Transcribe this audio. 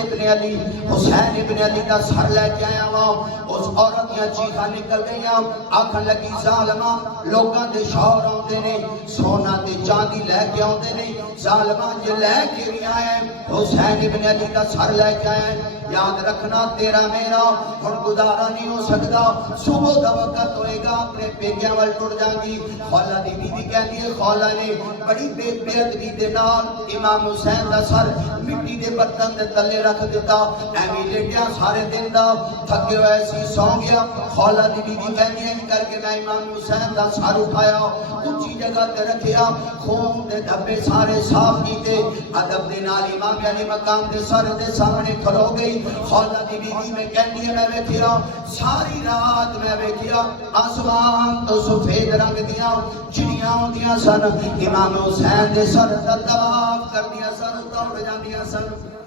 ابن علی حسین ابن علی کا سر لے کے آیا وا اس عورت دیا چیخاں نکل گئیاں آکھن لگی ظالماں لوکاں دے شوہر آوندے نے سونا تے چاندی لے کے آوندے نے ظالماں جے لے کے بھی آئے حسین ابن علی کا سر لے کے آئے یاد رکھنا تیرا میرا ہن گزارا نہیں ہو سکتا صبح دا وقت ہوئے گا اپنے پیکیاں ول ٹر جاں گی خولہ دی بیوی کہندی ہے خولہ نے بڑی بے ادبی دے نال امام حسین دا سر مٹی دے برتن دے تلے رکھ دیتا ایویں لیٹیا سارے دن دا تھکے ہوئے سی سو گیا خولہ دی بیوی کہندی ہے کر کے میں امام حسین دا سر اٹھایا اونچی جگہ تے رکھیا خون دے دھبے سارے صاف کیتے ادب دے نال امام علی مقام دے سر دے سامنے کھلو گئی خولہ دی بیوی میں کہندی ہے میں ویکھیا ساری رات میں ویکھیا آسمان تو سفید رنگ دیاں چڑیاں ہوندیاں سن امام حسین دے سر دا طواف کردیاں سن دوڑ جاندیاں سن